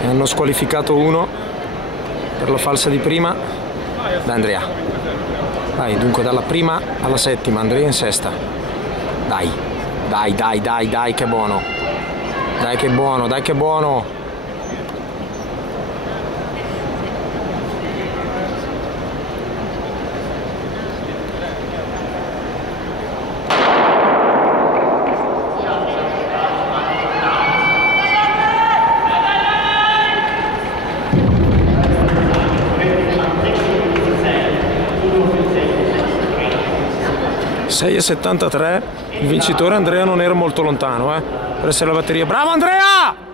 Ne hanno squalificato uno per la falsa di prima. Dai Andrea, dai, dunque dalla prima alla settima, Andrea in sesta. Dai, dai, dai, dai, dai, che buono. Dai che buono, dai che buono. E 73, il vincitore Andrea non era molto lontano per essere la batteria. Bravo Andrea!